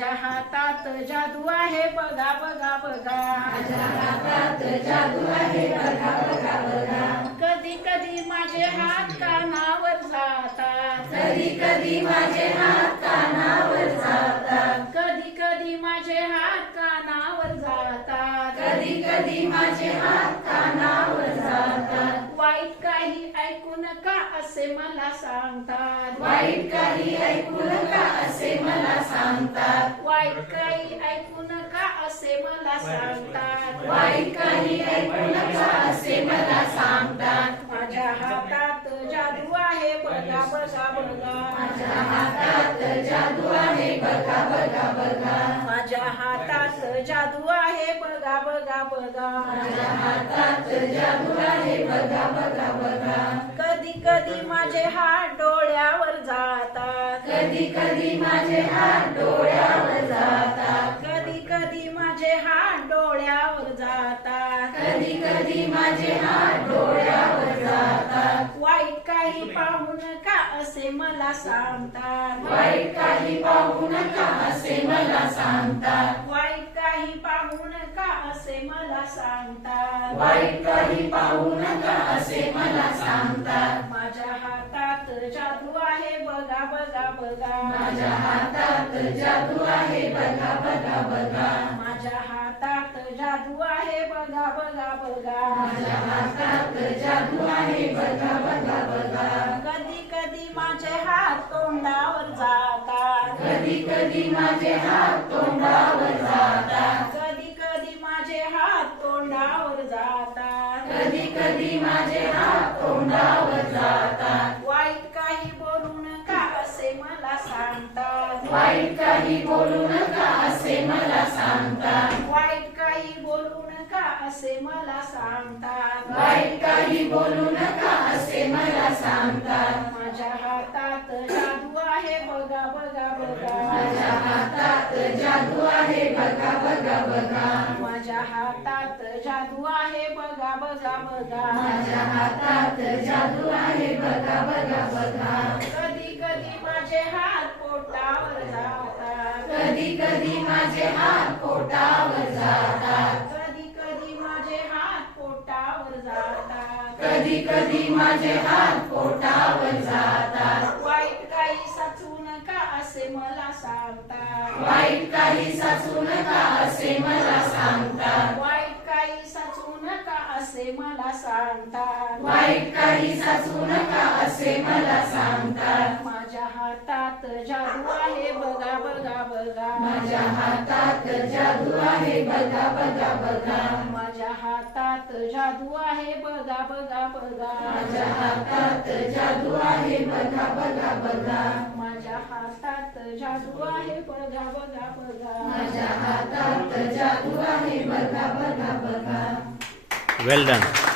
माझ्या हातात जादू आहे बघा बघा बघा माझ्या जादू आहे बघा बघा बघा कधी कधी माझे हात कानावर जातात कधी कधी माझे हात कानावर जातात कधी कधी माझे हात कानावर जातात कधी कधी माझे हात कानावर जातात वाईट काही ऐकू नका असे मला सांगतात वाईट काही ऐकू नका असे मला सांगतात वाईट काही ऐकू नका असे मला सांगतात वाईट काही ऐकू नका असे मला सांगतात हातात जादू आहे बघा बघा बघा माझ्या हातात जादू आहे बघा बघा बघा माझ्या हातात जादू आहे बघा बघा बघा माझ्या हातात जादू आहे बघा बघा बघा कधी माझे हात डोळ्यावर जातात कधी कधी माझे हात डोळ्यावर जातात कधी कधी माझे हात डोळ्यावर जातात कधी कधी माझे हात डोळ्यावर जातात वाईट काही पाहू नका असे मला सांगतात वाईट काही पाहू नका असे मला सांगतात वाईट काही पाहू नका मला सांगतात वाईट काही पाहू नका असे मला सांगतात माझ्या हातात जादू आहे बघा बघा बघा माझ्या हातात जादू आहे बघा बघा बघा माझ्या हातात जादू आहे बघा बघा बघा माझ्या हातात जादू आहे बघा बघा बघा कधी कधी माझे हात तोंडावर जातात कधी कधी माझे हात तोंडावर कधी कधी माझे वाईट काही बोलू नका असे मला सांगतात वाईट काही बोलू नका असे मला सांगतात वाईट काही बोलू नका असे मला सांगतात वाईट काही बोलू नका असे मला सांगतात माझ्या हातात जादू आहे बघा बघा बघा माझ्या हातात जादू आहे बघा बघा बघा माझ्या हातात जादू आहे माझ्या हातात जादू आहे कधी कधी माझे हात जाता वाईट काही साचू नका असे मला सांग वाईट काही साचू नका असे मला सांता असे मला सांगतात वाईट काही सासू नका असे मला सांगतात माझ्या हातात जादू आहे बघा बघा बघा माझ्या हातात जादू आहे बघा बघा बघा माझ्या हातात जादू आहे बघा बघा बघा माझ्या हातात जादू आहे बघा बघा बघा माझ्या हातात जादू आहे बघा बघा बघा Well done.